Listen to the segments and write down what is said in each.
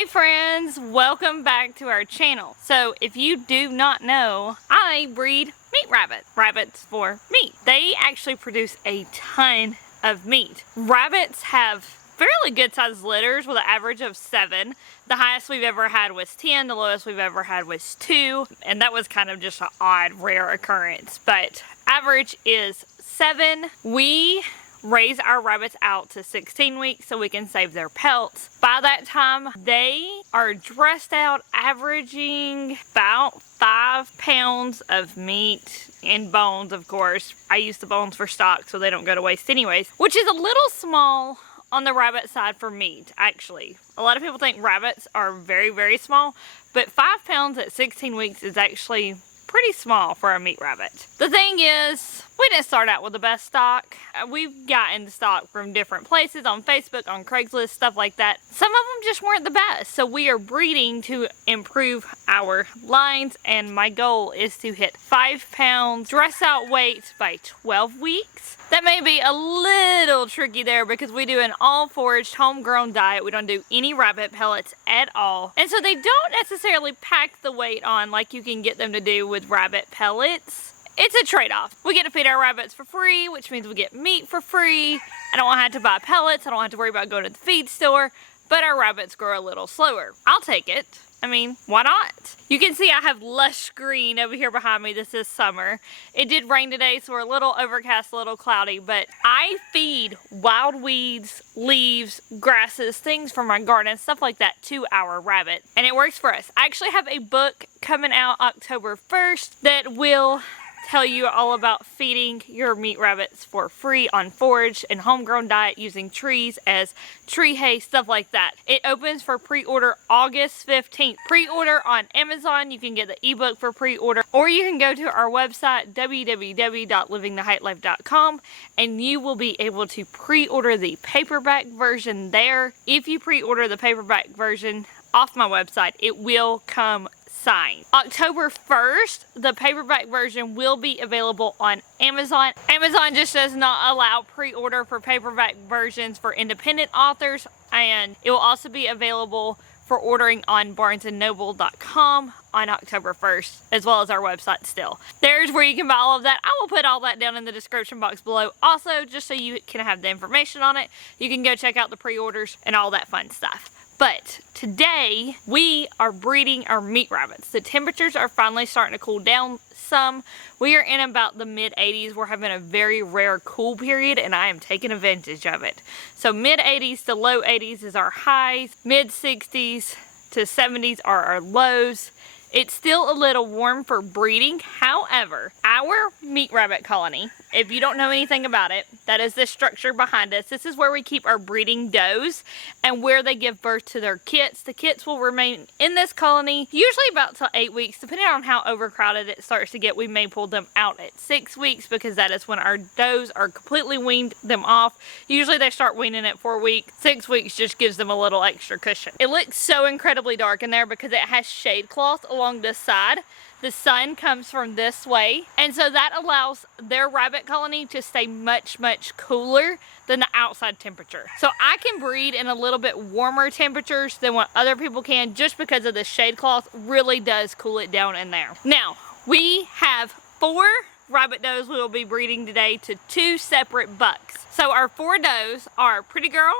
Hey friends, welcome back to our channel. So if you do not know, I breed meat rabbits for meat. They actually produce a ton of meat. Rabbits have fairly good sized litters with an average of 7. The highest we've ever had was 10, the lowest we've ever had was 2, and that was kind of just an odd, rare occurrence, but average is 7. We raise our rabbits out to 16 weeks so we can save their pelts. By that time, they are dressed out, averaging about 5 pounds of meat and bones, of course. I use the bones for stock so they don't go to waste anyways, which is a little small on the rabbit side for meat, actually. A lot of people think rabbits are very, very small, but 5 pounds at 16 weeks is actually pretty small for a meat rabbit. The thing is, we didn't start out with the best stock. We've gotten stock from different places, on Facebook, on Craigslist, stuff like that. Some of them just weren't the best, so we are breeding to improve our lines, and my goal is to hit 5 pounds dress out weight by 12 weeks. That may be a little tricky there because we do an all foraged homegrown diet. We don't do any rabbit pellets at all. And so they don't necessarily pack the weight on like you can get them to do with rabbit pellets. It's a trade-off. We get to feed our rabbits for free, which means we get meat for free. I don't have to buy pellets. I don't have to worry about going to the feed store, but our rabbits grow a little slower. I'll take it. I mean, why not? You can see I have lush green over here behind me. This is summer. It did rain today, so we're a little overcast, a little cloudy, but I feed wild weeds, leaves, grasses, things from my garden, stuff like that to our rabbit, and it works for us. I actually have a book coming out October 1st that will tell you all about feeding your meat rabbits for free on forage and homegrown diet using trees as tree hay, stuff like that. It opens for pre-order August 15th. Pre-order on Amazon. You can get the ebook for pre-order, or you can go to our website www.livingthehightlife.com and you will be able to pre-order the paperback version there. If you pre-order the paperback version off my website, it will come signed. October 1st, the paperback version will be available on Amazon. Amazon just does not allow pre-order for paperback versions for independent authors, and it will also be available for ordering on barnesandnoble.com on October 1st, as well as our website still. There's where you can buy all of that. I will put all that down in the description box below. Also, just so you can have the information on it, you can go check out the pre-orders and all that fun stuff. But today, we are breeding our meat rabbits. The temperatures are finally starting to cool down some. We are in about the mid-80s. We're having a very rare cool period, and I am taking advantage of it. So mid-80s to low 80s is our highs. Mid-60s to 70s are our lows. It's still a little warm for breeding. However, our meat rabbit colony, if you don't know anything about it, that is this structure behind us. This is where we keep our breeding does and where they give birth to their kits. The kits will remain in this colony usually about till 8 weeks. Depending on how overcrowded it starts to get, we may pull them out at 6 weeks because that is when our does are completely weaned them off. Usually they start weaning at 4 weeks. 6 weeks just gives them a little extra cushion. It looks so incredibly dark in there because it has shade cloth along this side. The sun comes from this way, and so that allows their rabbit colony to stay much, much cooler than the outside temperature. So I can breed in a little bit warmer temperatures than what other people can just because of the shade cloth really does cool it down in there. Now, we have 4 rabbit does we will be breeding today to 2 separate bucks. So our 4 does are Pretty Girl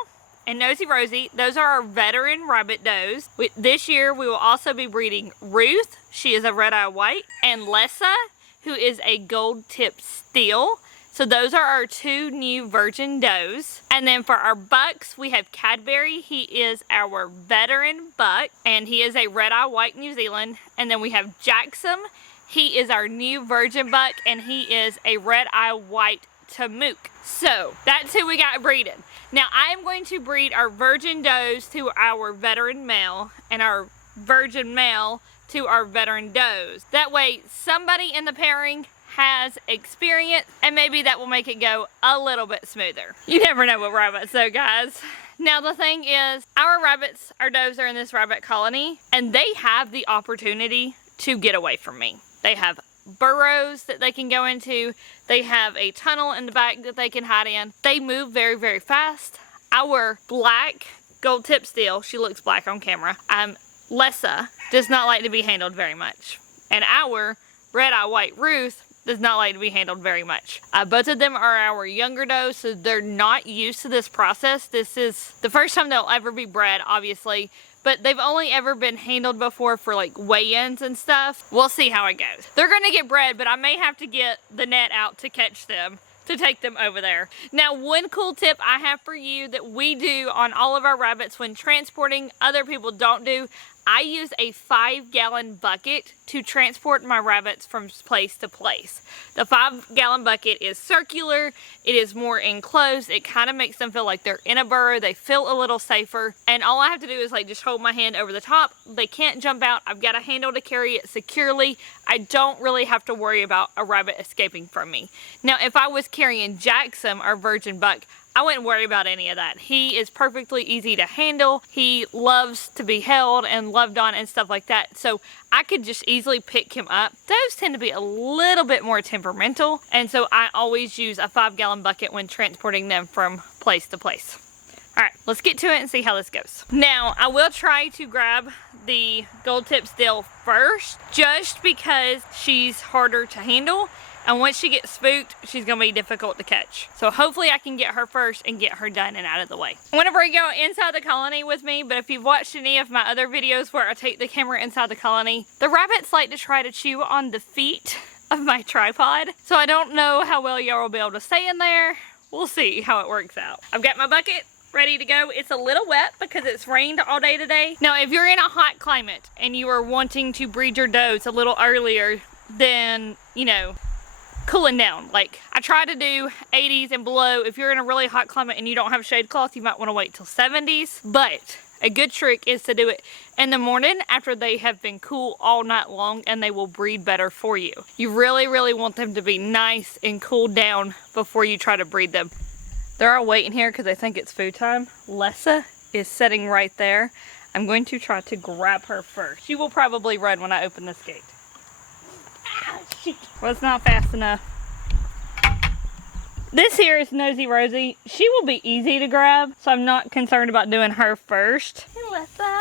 and Nosy Rosie. Those are our veteran rabbit does. This year we will also be breeding Ruth. She is a red-eye white, and Lessa, who is a gold tip steel. So those are our 2 new virgin does. And then for our bucks, we have Cadbury. He is our veteran buck, and he is a red-eye white New Zealand. And then we have Jackson. He is our new virgin buck, and he is a red-eye white Tamook. So that's who we got breeding. Now I am going to breed our virgin does to our veteran male and our virgin male to our veteran does. That way somebody in the pairing has experience, and maybe that will make it go a little bit smoother. You never know with rabbits though, guys. Now the thing is, our rabbits, our does are in this rabbit colony, and they have the opportunity to get away from me. They have burrows that they can go into. They have a tunnel in the back that they can hide in. They move very, very fast. Our black gold tip steel, she looks black on camera, Lessa does not like to be handled very much. And our red-eye white Ruth does not like to be handled very much. Both of them are our younger does, so they're not used to this process. This is the first time they'll ever be bred, obviously, but they've only ever been handled before for like weigh-ins and stuff. We'll see how it goes. They're gonna get bred, but I may have to get the net out to catch them, to take them over there. Now, one cool tip I have for you that we do on all of our rabbits when transporting, other people don't do, I use a 5-gallon bucket to transport my rabbits from place to place. The 5-gallon bucket is circular, it is more enclosed, it kind of makes them feel like they're in a burrow, they feel a little safer, and all I have to do is like just hold my hand over the top. They can't jump out, I've got a handle to carry it securely. I don't really have to worry about a rabbit escaping from me. Now, if I was carrying Jackson, our virgin buck, I wouldn't worry about any of that. He is perfectly easy to handle. He loves to be held and loved on and stuff like that. So I could just easily pick him up. Those tend to be a little bit more temperamental. And so I always use a 5-gallon bucket when transporting them from place to place. All right, let's get to it and see how this goes. Now, I will try to grab the gold tip steel first, just because she's harder to handle. And once she gets spooked, she's gonna be difficult to catch. So hopefully I can get her first and get her done and out of the way. I'm gonna bring you inside the colony with me, but if you've watched any of my other videos where I take the camera inside the colony, the rabbits like to try to chew on the feet of my tripod. So I don't know how well y'all will be able to stay in there. We'll see how it works out. I've got my bucket ready to go. It's a little wet because it's rained all day today. Now, if you're in a hot climate and you are wanting to breed your does a little earlier than, you know, cooling down, like I try to do 80s and below. If you're in a really hot climate and you don't have shade cloth, you might want to wait till 70s. But a good trick is to do it in the morning after they have been cool all night long, and they will breed better for you. You really want them to be nice and cooled down before you try to breed them. They're all waiting here because they think it's food time. Lessa is sitting right there. I'm going to try to grab her first. She will probably run when I open this gate. Well, it's not fast enough. This here is Nosy Rosie. She will be easy to grab, so I'm not concerned about doing her first. Hey, Lessa.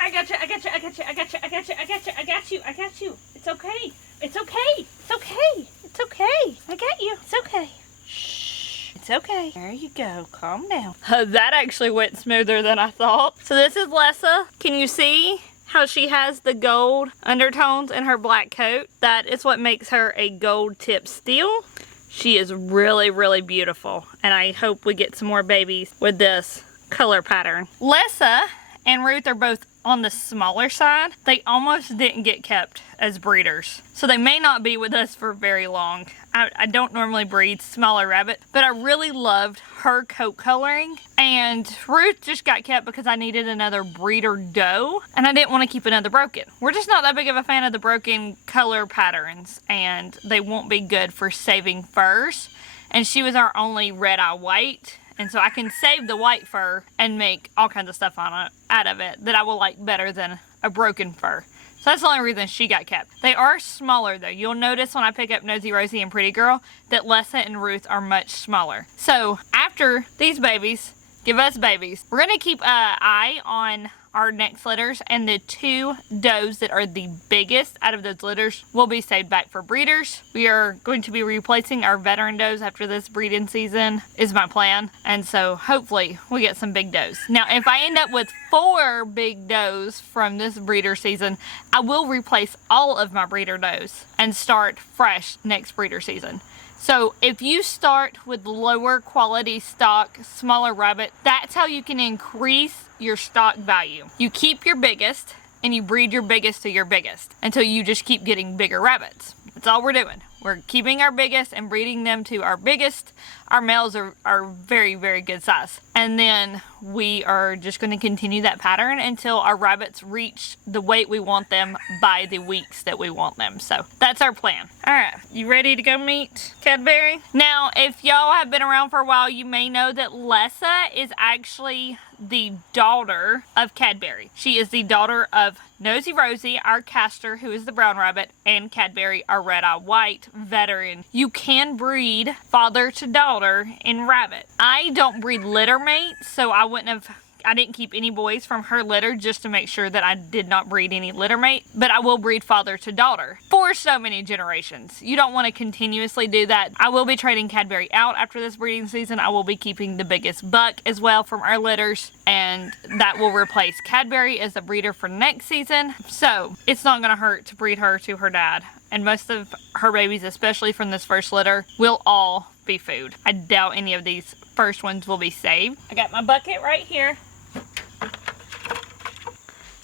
I got you, I got you, I got you, I got you, I got you, I got you, I got you, I got you. It's okay. It's okay. It's okay. It's okay. I got you. It's okay. Shh. It's okay. There you go. Calm down. That actually went smoother than I thought. So this is Lessa. Can you see how she has the gold undertones in her black coat? That is what makes her a gold tip steel. She is really beautiful, and I hope we get some more babies with this color pattern. Lessa and Ruth are both on the smaller side. They almost didn't get kept as breeders, so they may not be with us for very long. I don't normally breed smaller rabbit, but I really loved her coat coloring, and Ruth just got kept because I needed another breeder doe, and I didn't want to keep another broken. We're just not that big of a fan of the broken color patterns, and they won't be good for saving furs, and she was our only red-eye white. And so I can save the white fur and make all kinds of stuff out of it that I will like better than a broken fur. So that's the only reason she got kept. They are smaller though. You'll notice when I pick up Nosy Rosie and Pretty Girl that Lessa and Ruth are much smaller. So after these babies give us babies, we're gonna keep an eye on our next litters, and the 2 does that are the biggest out of those litters will be saved back for breeders. We are going to be replacing our veteran does after this breeding season is my plan, and so hopefully we get some big does. Now if I end up with 4 big does from this breeder season, I will replace all of my breeder does and start fresh next breeder season. So if you start with lower quality stock, smaller rabbit, that's how you can increase your stock value. You keep your biggest and you breed your biggest to your biggest until you just keep getting bigger rabbits. That's all we're doing. We're keeping our biggest and breeding them to our biggest. Our males are very good size. And then we are just going to continue that pattern until our rabbits reach the weight we want them by the weeks that we want them. So that's our plan. All right, you ready to go meet Cadbury? Now, if y'all have been around for a while, you may know that Lessa is actually the daughter of Cadbury. She is the daughter of Nosy Rosie, our caster, who is the brown rabbit, and Cadbury, our red-eye white veteran. You can breed father to daughter in rabbit. I don't breed litter mates, so I didn't keep any boys from her litter just to make sure that I did not breed any litter mate, but I will breed father to daughter for so many generations. You don't want to continuously do that. I will be trading Cadbury out after this breeding season. I will be keeping the biggest buck as well from our litters, and that will replace Cadbury as a breeder for next season. So it's not going to hurt to breed her to her dad, and most of her babies, especially from this first litter, will all be food. I doubt any of these first ones will be saved. I got my bucket right here.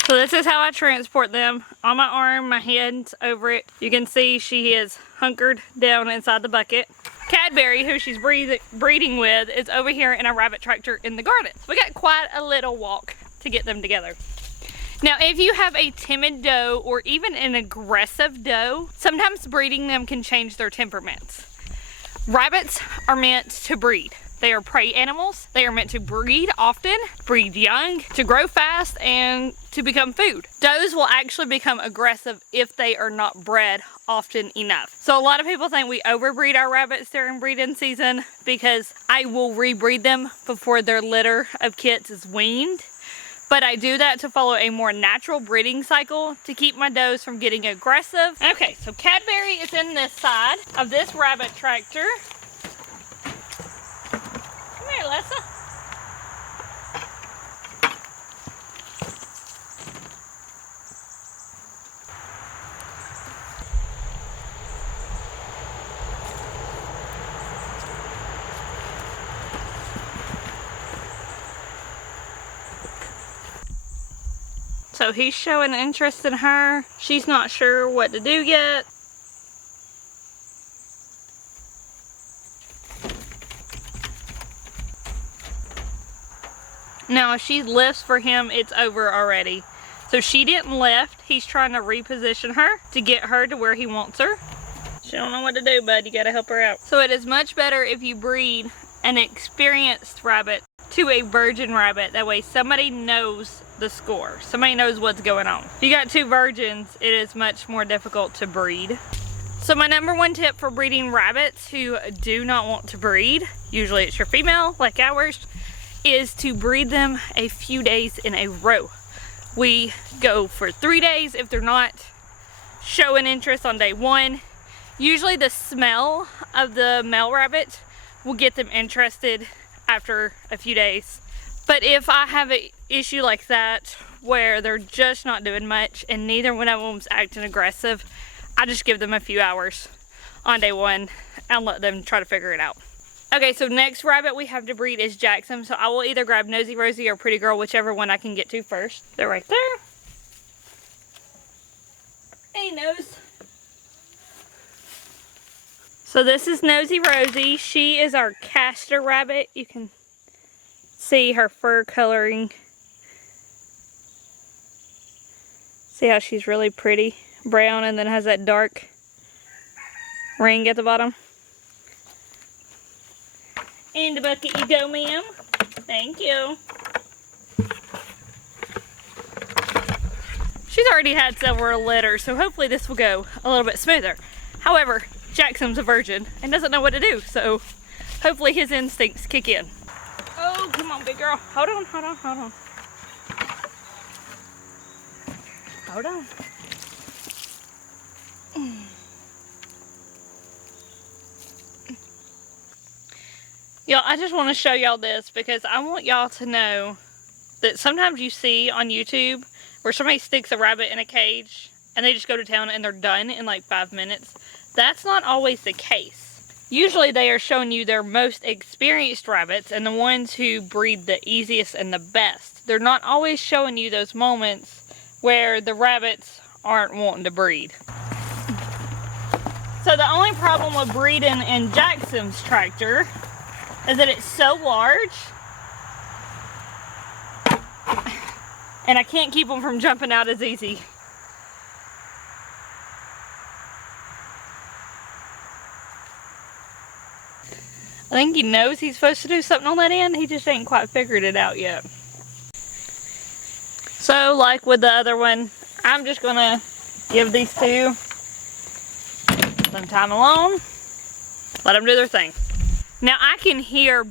So this is how I transport them. On my arm, my hand's over it. You can see she is hunkered down inside the bucket. Cadbury, who she's breeding with, is over here in a rabbit tractor in the garden. So we got quite a little walk to get them together. Now, if you have a timid doe or even an aggressive doe, sometimes breeding them can change their temperaments. Rabbits are meant to breed. They are prey animals. They are meant to breed often, breed young, to grow fast, and to become food. Does will actually become aggressive if they are not bred often enough. So a lot of people think we overbreed our rabbits during breeding season because I will rebreed them before their litter of kits is weaned. But I do that to follow a more natural breeding cycle to keep my does from getting aggressive. Okay, so Cadbury is in this side of this rabbit tractor. Come here, Lessa. So he's showing interest in her. She's not sure what to do yet. Now, if she lifts for him, it's over already. So she didn't lift. He's trying to reposition her to get her to where he wants her. She don't know what to do, bud. You gotta help her out. So it is much better if you breed an experienced rabbit to a virgin rabbit. That way somebody knows the score. Somebody knows what's going on. If you got two virgins, it is much more difficult to breed. So my number one tip for breeding rabbits who do not want to breed, usually it's your female like ours, is to breed them a few days in a row. We go for 3 days if they're not showing interest on day one. Usually the smell of the male rabbit will get them interested after a few days. But if I have an issue like that where they're just not doing much and neither one of them's acting aggressive, I just give them a few hours on day one and let them try to figure it out. Okay, so next rabbit we have to breed is Jackson. So I will either grab Nosy Rosie or Pretty Girl, whichever one I can get to first. They're right there. Hey, Nose. So this is Nosy Rosie. She is our caster rabbit. You can see her fur coloring. See how she's really pretty brown and then has that dark ring at the bottom. In the bucket you go, ma'am. Thank you. She's already had several litters, so hopefully this will go a little bit smoother. However, Jackson's a virgin and doesn't know what to do, so hopefully his instincts kick in. Oh, come on, big girl. Hold on, hold on, hold on. Hold on. Y'all, I just want to show y'all this because I want y'all to know that sometimes you see on YouTube where somebody sticks a rabbit in a cage and they just go to town and they're done in like 5 minutes. That's not always the case. Usually they are showing you their most experienced rabbits and the ones who breed the easiest and the best. They're not always showing you those moments where the rabbits aren't wanting to breed. So the only problem with breeding in Jackson's tractor is that it's so large and I can't keep them from jumping out as easy. I think he knows he's supposed to do something on that end. He just ain't quite figured it out yet. So like with the other one, I'm just gonna give these two some time alone. Let them do their thing. Now I can hear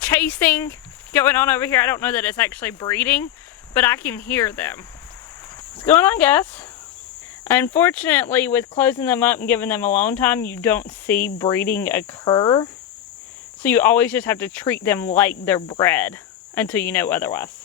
chasing going on over here. I don't know that it's actually breeding, but I can hear them. What's going on, guys? Unfortunately, with closing them up and giving them alone time, you don't see breeding occur. So you always just have to treat them like they're bred until you know otherwise.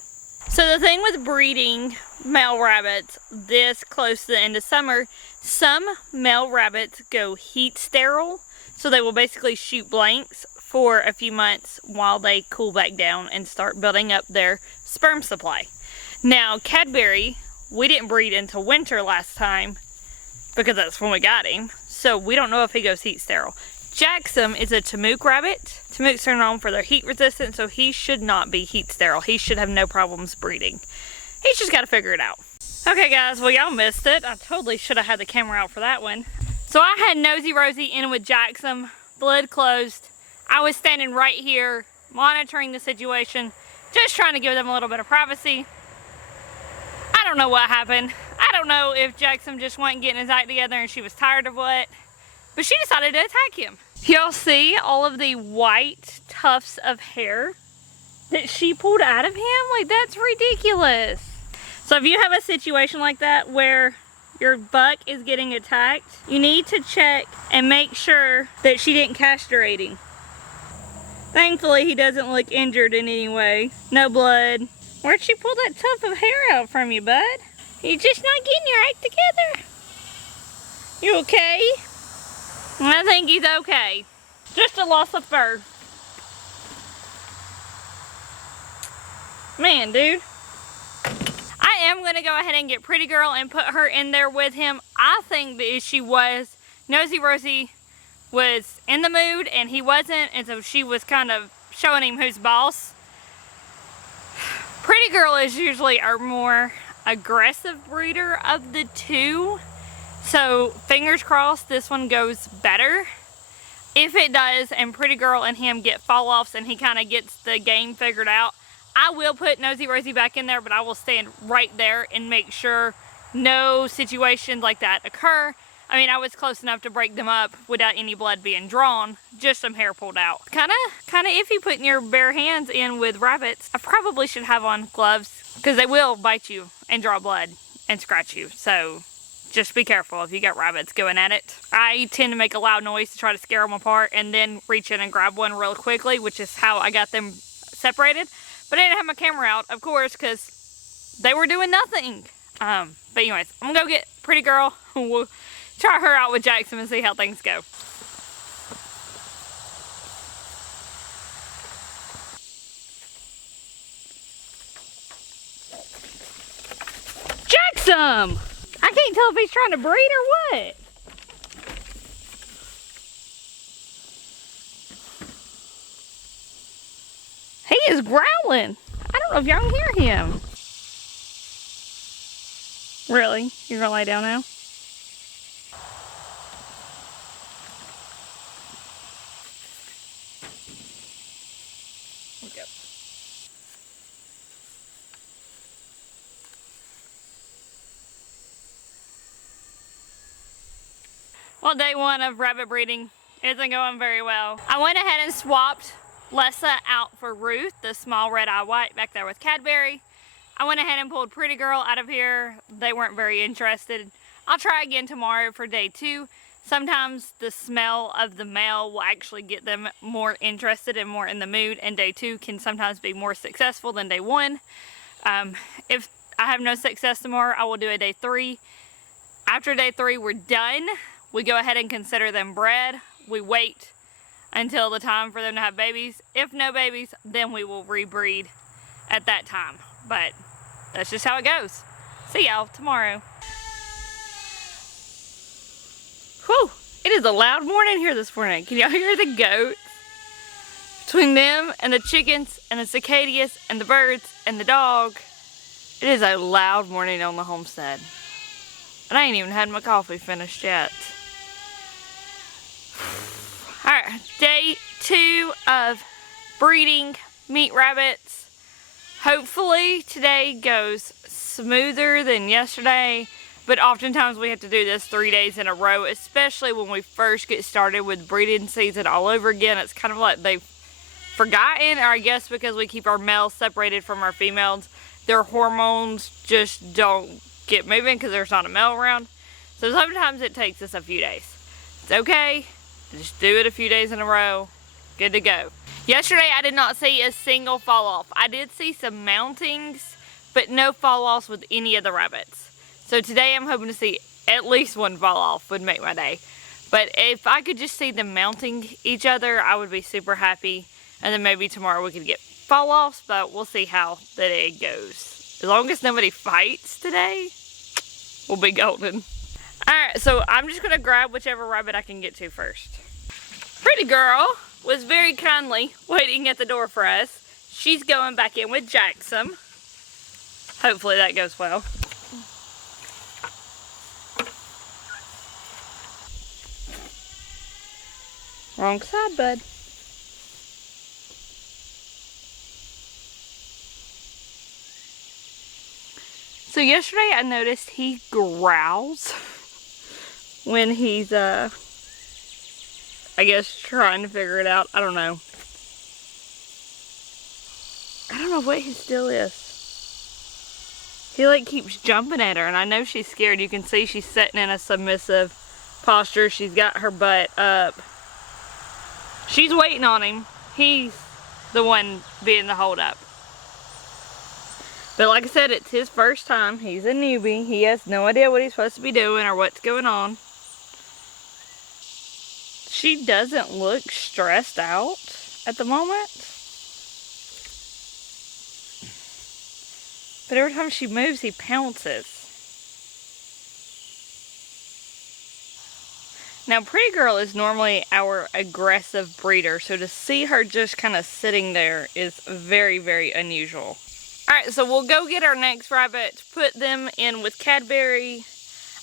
So the thing with breeding male rabbits this close to the end of summer, some male rabbits go heat sterile. So they will basically shoot blanks for a few months while they cool back down and start building up their sperm supply. Now, Cadbury, we didn't breed until winter last time because that's when we got him. So we don't know if he goes heat sterile. Jackson is a Tamook rabbit. Tamooks are known for their heat resistance, so he should not be heat sterile. He should have no problems breeding. He's just got to figure it out. Okay, guys, well, y'all missed it. I totally should have had the camera out for that one. So I had Nosy Rosie in with Jackson, the lid closed. I was standing right here, monitoring the situation, just trying to give them a little bit of privacy. I don't know what happened. I don't know if Jackson just wasn't getting his act together and she was tired of what, but she decided to attack him. Y'all see all of the white tufts of hair that she pulled out of him? Like, that's ridiculous. So if you have a situation like that where your buck is getting attacked, you need to check and make sure that she didn't castrate him. Thankfully, he doesn't look injured in any way. No blood. Where'd she pull that tuft of hair out from you, bud? You're just not getting your act together. You okay? I think he's okay. Just a loss of fur. Man, dude. I am going to go ahead and get Pretty Girl and put her in there with him. I think the issue was Nosy Rosie was in the mood and he wasn't, and so she was kind of showing him who's boss. Pretty Girl is usually our more aggressive breeder of the two, so fingers crossed this one goes better. If it does and Pretty Girl and him get fall offs and he kind of gets the game figured out, I will put Nosy Rosie back in there, but I will stand right there and make sure no situations like that occur. I mean, I was close enough to break them up without any blood being drawn, just some hair pulled out. Kind of iffy putting your bare hands in with rabbits. I probably should have on gloves because they will bite you and draw blood and scratch you. So just be careful if you got rabbits going at it. I tend to make a loud noise to try to scare them apart and then reach in and grab one real quickly, which is how I got them separated. But I didn't have my camera out, of course, because they were doing nothing. But anyways, I'm gonna go get Pretty Girl. We'll try her out with Jackson and see how things go. Jackson! I can't tell if he's trying to breed or what. He is growling. I don't know if y'all can hear him. Really? You're gonna lay down now? Okay. Well, day one of rabbit breeding isn't going very well. I went ahead and swapped Lessa out for Ruth, the small red-eye white back there with Cadbury. I went ahead and pulled Pretty Girl out of here. They weren't very interested. I'll try again tomorrow for day two. Sometimes the smell of the male will actually get them more interested and more in the mood, and day two can sometimes be more successful than day one. If I have no success tomorrow, I will do a day three. After day three, we're done. We go ahead and consider them bred. We wait until the time for them to have babies. If no babies, then we will rebreed at that time. But that's just how it goes. See y'all tomorrow. Whew, it is a loud morning here this morning. Can y'all hear the goats? Between them and the chickens and the cicadas and the birds and the dog, it is a loud morning on the homestead. And I ain't even had my coffee finished yet. Alright, day two of breeding meat rabbits. Hopefully today goes smoother than yesterday, but oftentimes we have to do this 3 days in a row, especially when we first get started with breeding season all over again. It's kind of like they've forgotten, or I guess because we keep our males separated from our females, their hormones just don't get moving because there's not a male around. So sometimes it takes us a few days. It's okay, just do it a few days in a row, good to go. Yesterday I did not see a single fall off. I did see some mountings, but no fall offs with any of the rabbits. So today I'm hoping to see at least one fall off would make my day. But if I could just see them mounting each other, I would be super happy. And then maybe tomorrow we could get fall offs, but we'll see how the day goes. As long as nobody fights today, we'll be golden. Alright, so I'm just gonna grab whichever rabbit I can get to first. Pretty girl was very kindly waiting at the door for us. She's going back in with Jackson. Hopefully that goes well. Wrong side, bud. So yesterday I noticed he growls when he's, I guess trying to figure it out. I don't know. I don't know what his deal is. He like keeps jumping at her, and I know she's scared. You can see she's sitting in a submissive posture. She's got her butt up. She's waiting on him. He's the one being the holdup. But like I said, it's his first time. He's a newbie. He has no idea what he's supposed to be doing or what's going on. She doesn't look stressed out at the moment. But every time she moves, he pounces. Now, Pretty Girl is normally our aggressive breeder, so to see her just kind of sitting there is very, very unusual. Alright, so we'll go get our next rabbits, put them in with Cadbury.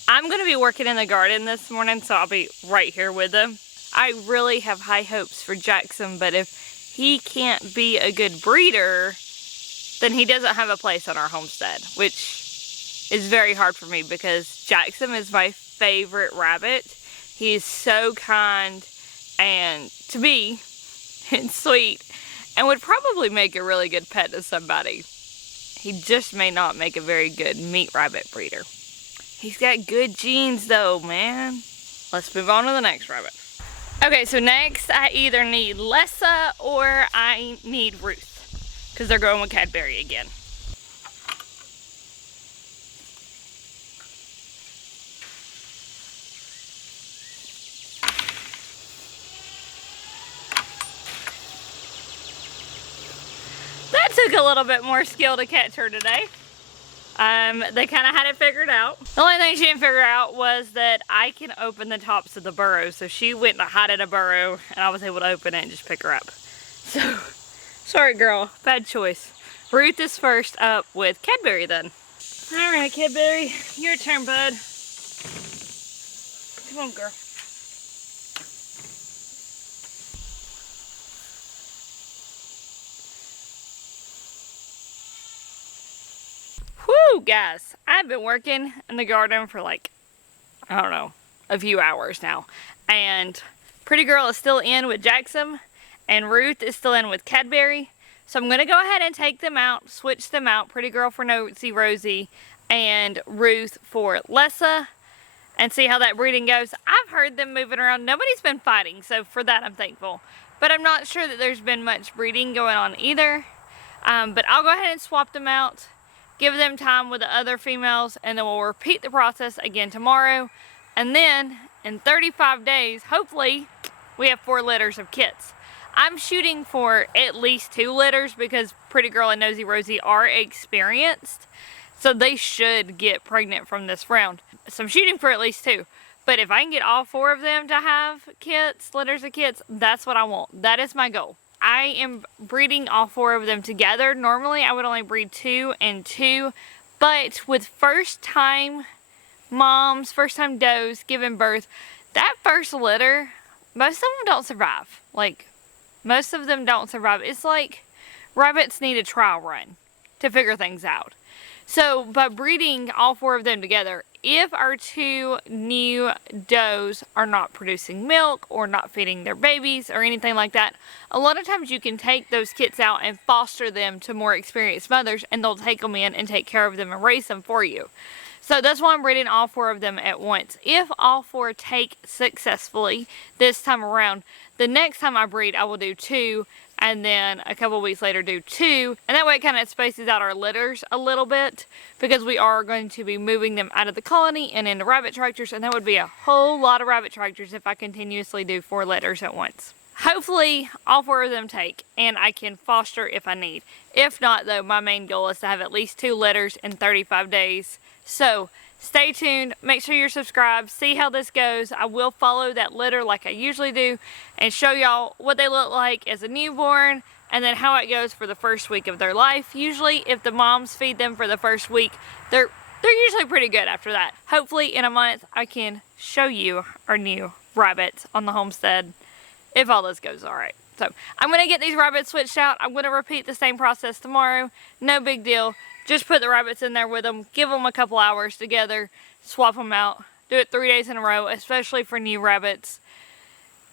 I'm going to be working in the garden this morning, so I'll be right here with them. I really have high hopes for Jackson, but if he can't be a good breeder, then he doesn't have a place on our homestead, which is very hard for me because Jackson is my favorite rabbit. He is so kind and to me and sweet, and would probably make a really good pet to somebody. He just may not make a very good meat rabbit breeder. He's got good genes though, man. Let's move on to the next rabbit. Okay, so next I either need Lessa or I need Ruth, because they're going with Cadbury again. That took a little bit more skill to catch her today. They kind of had it figured out. The only thing she didn't figure out was that I can open the tops of the burrow. So she went to hide in a burrow and I was able to open it and just pick her up. So, sorry girl, bad choice. Ruth is first up with Cadbury then. All right, Cadbury, your turn, bud. Come on, girl. Whew, guys, I've been working in the garden for like, I don't know, a few hours now. And Pretty Girl is still in with Jackson, and Ruth is still in with Cadbury. So I'm going to go ahead and take them out, switch them out. Pretty Girl for Nosy Rosie and Ruth for Lessa, and see how that breeding goes. I've heard them moving around. Nobody's been fighting, so for that I'm thankful. But I'm not sure that there's been much breeding going on either. But I'll go ahead and swap them out, give them time with the other females, and then we'll repeat the process again tomorrow. And then in 35 days, hopefully, we have 4 litters of kits. I'm shooting for at least 2 litters because Pretty Girl and Nosy Rosie are experienced. So they should get pregnant from this round. So I'm shooting for at least 2. But if I can get all 4 of them to have kits, litters of kits, that's what I want. That is my goal. I am breeding all 4 of them together. Normally I would only breed 2 and 2, but with first time moms, first time does giving birth, that first litter, most of them don't survive. Like, most of them don't survive. It's like rabbits need a trial run to figure things out. So by breeding all 4 of them together, if our 2 new does are not producing milk or not feeding their babies or anything like that, a lot of times you can take those kits out and foster them to more experienced mothers, and they'll take them in and take care of them and raise them for you. So that's why I'm breeding all 4 of them at once. If all 4 take successfully this time around, the next time I breed I will do 2, and then a couple weeks later do 2, and that way it kind of spaces out our litters a little bit, because we are going to be moving them out of the colony and into rabbit tractors, and that would be a whole lot of rabbit tractors if I continuously do 4 litters at once. Hopefully all 4 of them take, and I can foster if I need. If not though, my main goal is to have at least 2 litters in 35 days. So stay tuned, make sure you're subscribed, see how this goes. I will follow that litter like I usually do and show y'all what they look like as a newborn, and then how it goes for the first week of their life. Usually if the moms feed them for the first week, they're usually pretty good after that. Hopefully in a month I can show you our new rabbits on the homestead, if all this goes alright. So I'm going to get these rabbits switched out. I'm going to repeat the same process tomorrow. No big deal. Just put the rabbits in there with them, give them a couple hours together, swap them out. Do it 3 days in a row, especially for new rabbits.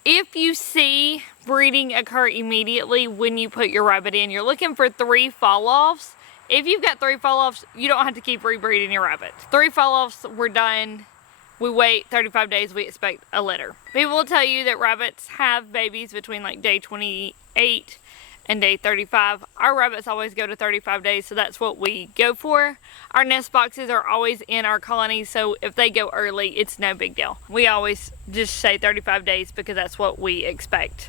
If you see breeding occur immediately when you put your rabbit in, you're looking for 3 fall-offs. If you've got 3 fall-offs, you don't have to keep rebreeding your rabbit. 3 fall-offs, we're done. We wait 35 days, we expect a litter. People will tell you that rabbits have babies between like day 28 and day 35. Our rabbits always go to 35 days, so that's what we go for. Our nest boxes are always in our colony, so if they go early, it's no big deal. We always just say 35 days because that's what we expect.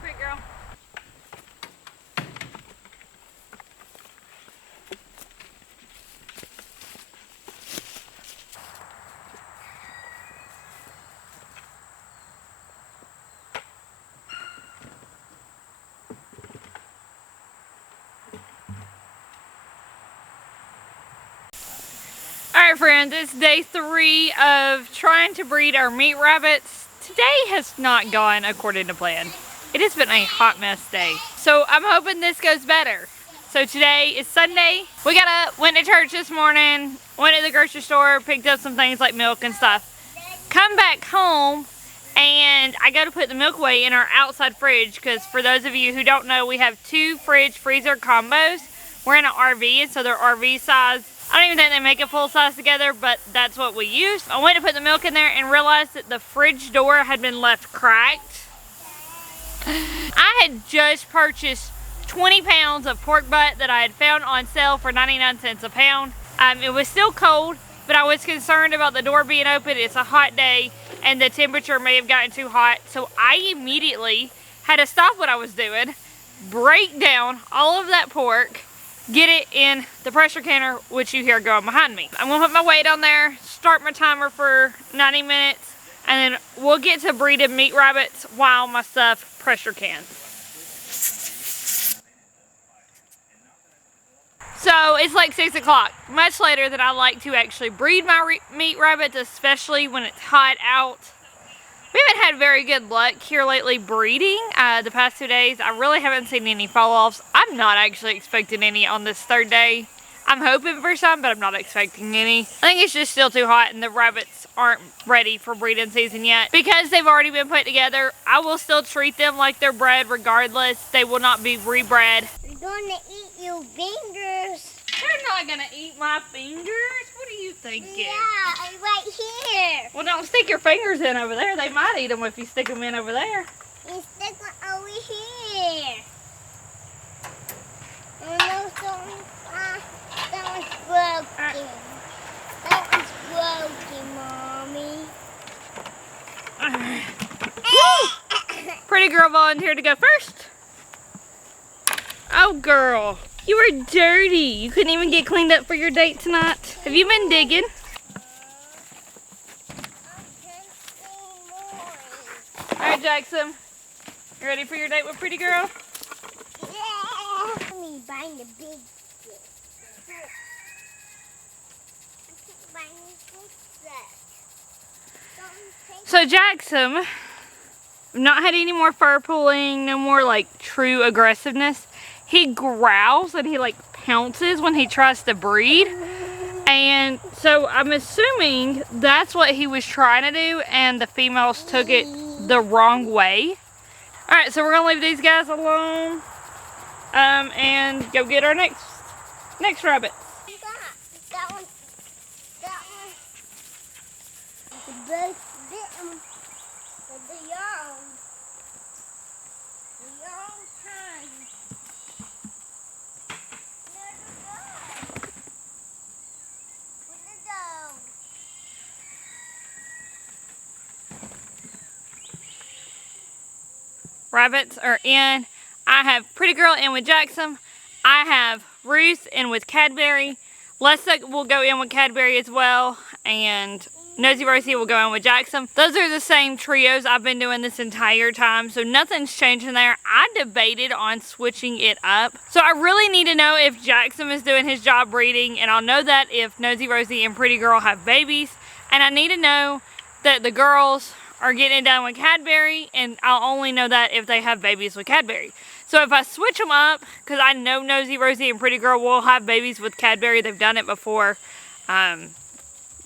Great girl. Alright friends, it's day 3 of trying to breed our meat rabbits. Today has not gone according to plan. It has been a hot mess day. So I'm hoping this goes better. So today is Sunday. We got up, went to church this morning, went to the grocery store, picked up some things like milk and stuff. Come back home and I go to put the milk away in our outside fridge, because for those of you who don't know, we have 2 fridge freezer combos. We're in an RV, and so they're RV size. I don't even think they make it full size together, but that's what we use. I went to put the milk in there and realized that the fridge door had been left cracked. I had just purchased 20 pounds of pork butt that I had found on sale for 99 cents a pound. It was still cold, but I was concerned about the door being open. It's a hot day and the temperature may have gotten too hot. So I immediately had to stop what I was doing, break down all of that pork, get it in the pressure canner, which you hear going behind me. I'm gonna put my weight on there, start my timer for 90 minutes, and then we'll get to breeding meat rabbits while my stuff pressure cans. So it's like 6 o'clock, much later than I like to actually breed my meat rabbits, especially when it's hot out. We haven't had very good luck here lately breeding the past 2 days. I really haven't seen any fall-offs. I'm not actually expecting any on this 3rd day. I'm hoping for some, but I'm not expecting any. I think it's just still too hot and the rabbits aren't ready for breeding season yet. Because they've already been put together, I will still treat them like they're bred regardless. They will not be rebred. They're gonna eat your fingers. They're not gonna eat my fingers. What are you thinking? Yeah, right here. Well, don't stick your fingers in over there. They might eat them if you stick them in over there. You stick one over here. Oh no, that one's broken. That one's broken, Mommy. Pretty girl volunteered to go first. Oh, girl. You were dirty. You couldn't even get cleaned up for your date tonight. Have you been digging? Alright, Jackson. You ready for your date with Pretty Girl? Yeah. Let me find the big stick. I can't find the big stick. So Jackson, I've not had any more fur pulling, no more like true aggressiveness. He growls and he like pounces when he tries to breed. And so I'm assuming that's what he was trying to do and the females took it the wrong way. All right, so we're gonna leave these guys alone and go get our next rabbit. That one. Both bit them with the young. The young time. Where'd it go? Where'd it go? Rabbits are in. I have Pretty Girl in with Jackson. I have Ruth in with Cadbury. Lessa will go in with Cadbury as well. And Nosy Rosie will go in with Jackson. Those are the same trios I've been doing this entire time. So nothing's changing there. I debated on switching it up. So I really need to know if Jackson is doing his job breeding. And I'll know that if Nosy Rosie and Pretty Girl have babies. And I need to know that the girls are getting it done with Cadbury, and I'll only know that if they have babies with Cadbury. So if I switch them up, because I know Nosy Rosie and Pretty Girl will have babies with Cadbury, they've done it before,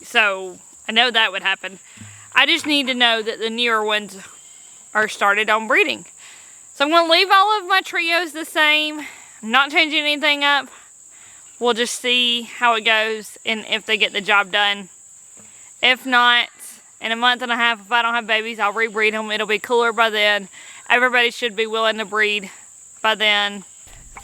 so I know that would happen. I just need to know that the newer ones are started on breeding. So I'm going to leave all of my trios the same. I'm not changing anything up. We'll just see how it goes and if they get the job done. If not, in a month and a half, if I don't have babies, I'll rebreed them. It'll be cooler by then. Everybody should be willing to breed by then.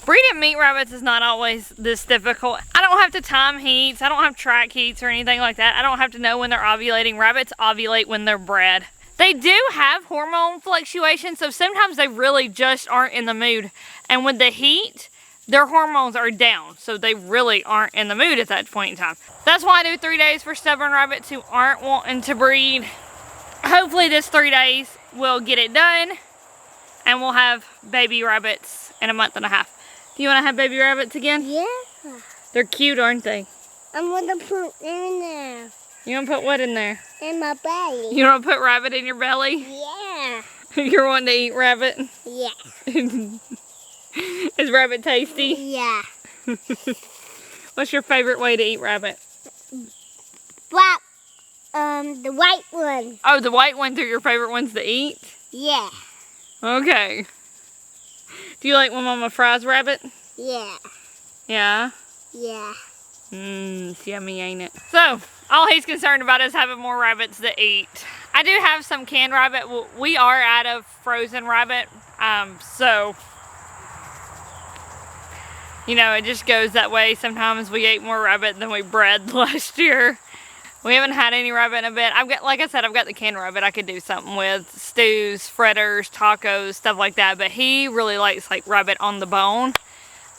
Breeding meat rabbits is not always this difficult. I don't have to time heats. I don't have track heats or anything like that. I don't have to know when they're ovulating. Rabbits ovulate when they're bred. They do have hormone fluctuations, so sometimes they really just aren't in the mood. And with the heat, their hormones are down, so they really aren't in the mood at that point in time. That's why I do 3 days for stubborn rabbits who aren't wanting to breed. Hopefully this 3 days will get it done, and we'll have baby rabbits in a month and a half. Do you want to have baby rabbits again? Yeah. They're cute, aren't they? I'm going to put them in there. You want to put what in there? In my belly. You want to put rabbit in your belly? Yeah. You're wanting to eat rabbit? Yeah. Is rabbit tasty? Yeah. What's your favorite way to eat rabbit? But, the white one. Oh, the white ones are your favorite ones to eat? Yeah. Okay. Do you like when Mama fries rabbit? Yeah. Yeah? Yeah. It's yummy, ain't it? So, all he's concerned about is having more rabbits to eat. I do have some canned rabbit. Well, we are out of frozen rabbit. So, you know, it just goes that way. Sometimes we ate more rabbit than we bred last year. We haven't had any rabbit in a bit. I've got, like I said, I've got the canned rabbit I could do something with. Stews, fritters, tacos, stuff like that. But he really likes like rabbit on the bone.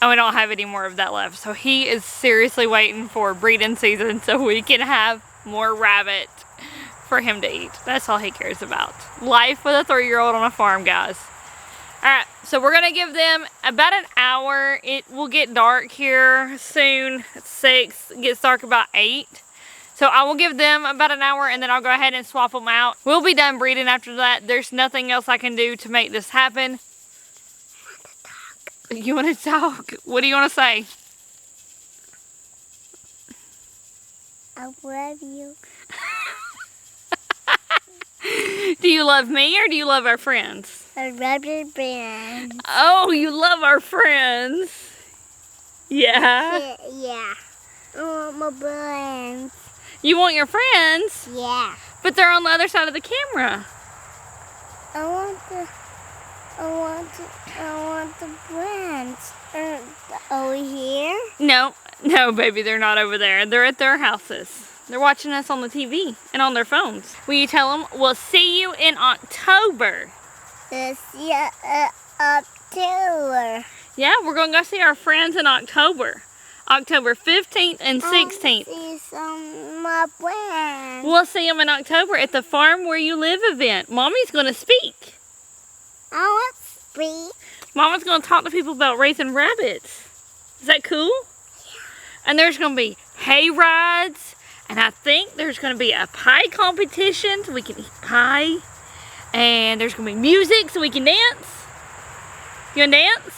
And we don't have any more of that left. So he is seriously waiting for breeding season so we can have more rabbit for him to eat. That's all he cares about. Life with a 3-year-old on a farm, guys. Alright, so we're going to give them about an hour. It will get dark here soon. It's 6. It gets dark about 8. So I will give them about an hour and then I'll go ahead and swap them out. We'll be done breeding after that. There's nothing else I can do to make this happen. You want to talk? What do you want to say? I love you. Do you love me or do you love our friends? I love your friends. Oh, you love our friends. Yeah? Yeah. I want my friends. You want your friends? Yeah. But they're on the other side of the camera. I want the friends. Over here? No, baby, they're not over there. They're at their houses. They're watching us on the TV and on their phones. Will you tell them we'll see you in October? See you October. Yeah, we're going to go see our friends in October. October 15th and 16th. See some of my friends. We'll see them in October at the Farm Where You Live event. Mommy's going to speak. I want to speak. Mama's going to talk to people about raising rabbits. Is that cool? Yeah. And there's going to be hay rides And I think there's going to be a pie competition so we can eat pie. And there's going to be music so we can dance. You want to dance?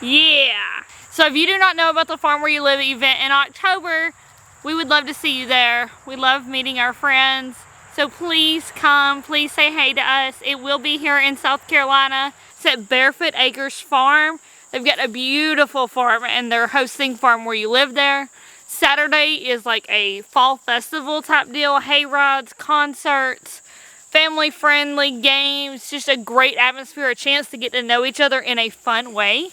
Yeah. Yeah. So if you do not know about the Farm Where You Live event in October, we would love to see you there. We love meeting our friends. So please come, please say hey to us. It will be here in South Carolina. It's at Barefoot Acres Farm. They've got a beautiful farm and they're hosting Farm Where You Live there. Saturday is like a fall festival type deal. Hay rides, concerts, family friendly games, just a great atmosphere, a chance to get to know each other in a fun way.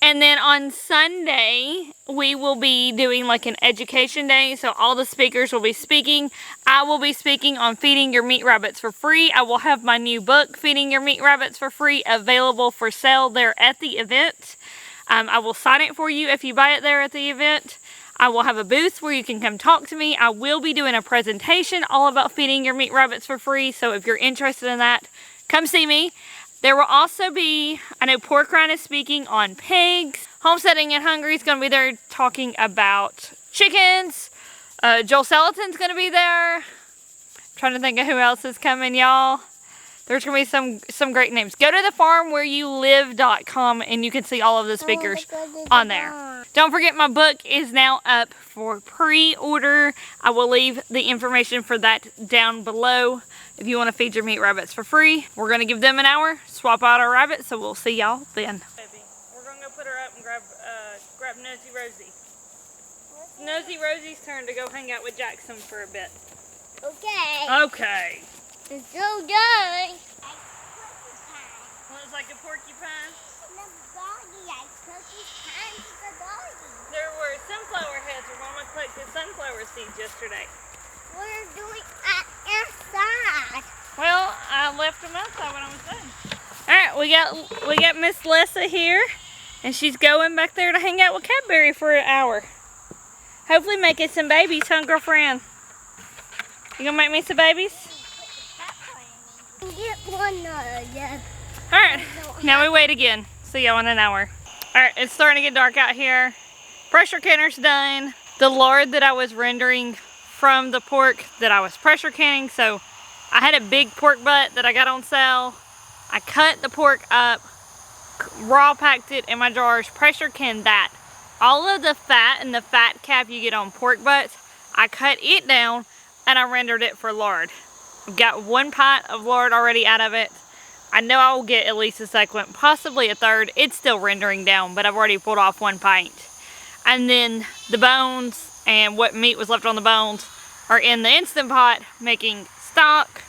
And then on Sunday, we will be doing like an education day. So all the speakers will be speaking. I will be speaking on feeding your meat rabbits for free. I will have my new book, Feeding Your Meat Rabbits for Free, available for sale there at the event. I will sign it for you if you buy it there at the event. I will have a booth where you can come talk to me. I will be doing a presentation all about feeding your meat rabbits for free. So if you're interested in that, come see me. There will also be, I know Pork Rind is speaking on pigs. Homesteading and Hungry is going to be there talking about chickens. Joel Selaton's going to be there. I'm trying to think of who else is coming, y'all. There's going to be some great names. Go to thefarmwhereyoulive.com and you can see all of the speakers on there. Don't forget my book is now up for pre-order. I will leave the information for that down below. If you want to feed your meat rabbits for free, we're going to give them an hour, swap out our rabbits, so we'll see y'all then. Baby, we're going to go put her up and grab Nosy Rosie. Nosy Rosie's turn to go hang out with Jackson for a bit. Okay. Okay. It's so done. Looks like a porcupine. There were sunflower heads where Mama collected sunflower seeds yesterday. We're doing outside. Well, I left them outside when I was done. Alright, we got Miss Lessa here, and she's going back there to hang out with Cadbury for an hour. Hopefully making some babies, huh, girlfriend? You gonna make me some babies? Get one yeah. Alright, now we wait again. See y'all in an hour. Alright, it's starting to get dark out here. Pressure canner's done. The lard that I was rendering from the pork that I was pressure canning, so I had a big pork butt that I got on sale. I cut the pork up, raw packed it in my jars, pressure canned that. All of the fat and the fat cap you get on pork butts, I cut it down and I rendered it for lard. I've got 1 pint of lard already out of it. I know I will get at least a second, possibly a third. It's still rendering down, but I've already pulled off 1 pint. And then the bones and what meat was left on the bones are in the Instant Pot making stock.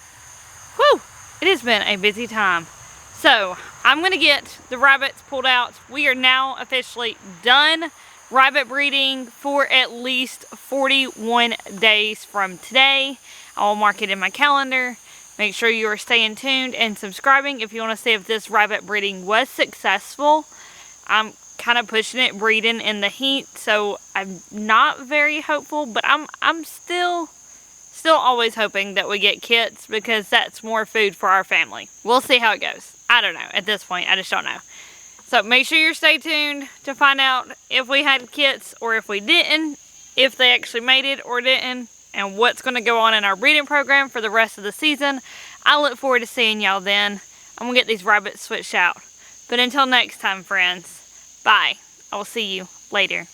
Whew! It has been a busy time. So I'm going to get the rabbits pulled out. We are now officially done rabbit breeding for at least 41 days from today. I'll mark it in my calendar. Make sure you are staying tuned and subscribing if you want to see if this rabbit breeding was successful. I'm kind of pushing it, breeding in the heat, so I'm not very hopeful, but I'm still always hoping that we get kits because that's more food for our family. We'll see how it goes. I don't know at this point. I just don't know. So make sure you stay tuned to find out if we had kits or if we didn't, if they actually made it or didn't, and what's going to go on in our breeding program for the rest of the season. I look forward to seeing y'all then. I'm going to get these rabbits switched out. But until next time, friends, bye. I will see you later.